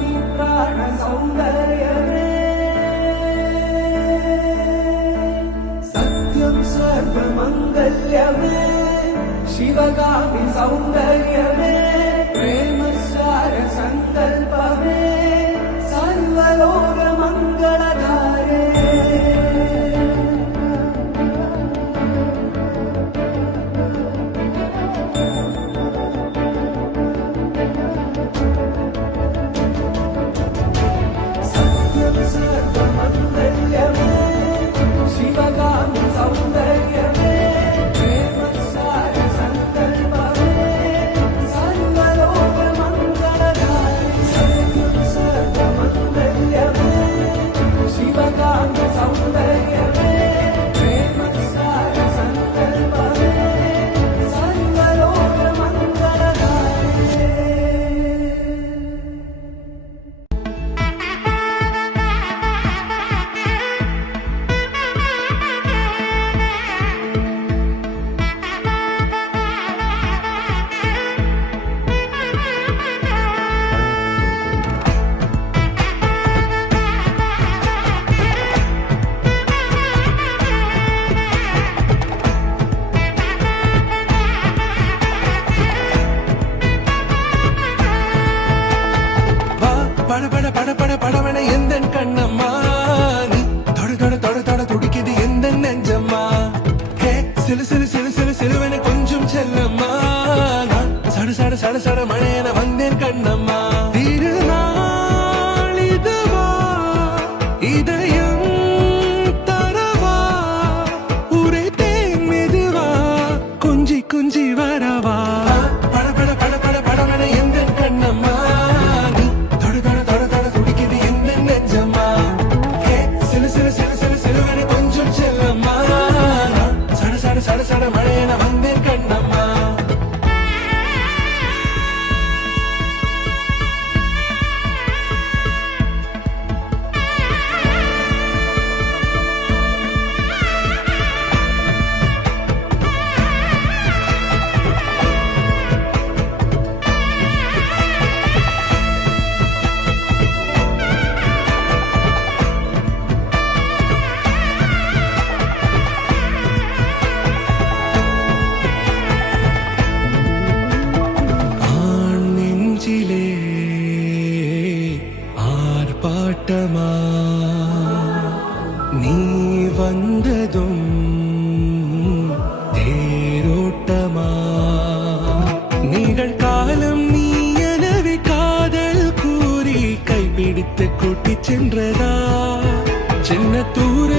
சிவகாமி பிராண சௌந்தர்யமே சத்யம் சர்வ மங்கல்யமே சிவகாமி சௌந்தர்யமே பிரேமசார சங்கல்பமே சர்வலோக மங்களதாரே शिवगामि सौन्दर्यमे प्रेमसार सङ्कल्पमे सर्वलोकमङ्गलदायि सर्वमङ्गल्यमे शिवगामि सौन्दर्यमे प्रेमसार सङ्कल्पमे सर्वलोकमङ्गलदायि படவன எந்த கண்ணம்மா நீ தொட தொட தொட தொட துடிக்குது எந்த நெஞ்சம்மா ஹே சிலு சிலு சிலு சிலு சிலுவன கொஞ்சம் செல்லம்மா நான் சட சட சட சட மழையன வந்தேன் கண்ணம்மா திருநாள் இதுவா இதயம் தரவா உரைத்தேன் மெதுவா கொஞ்சி கொஞ்சி வரவா படவன எந்த கண்ணம்மா சட சட மழையன வந்தேன் கண்ணம்மா ஆர்ப்பாட்டமா நீ வந்ததும் தேரோட்டமா நிகழ்காலம் நீ எனவே காதல் கூறி கைப்பிடித்து கூட்டிச் சென்றதா சின்ன தூர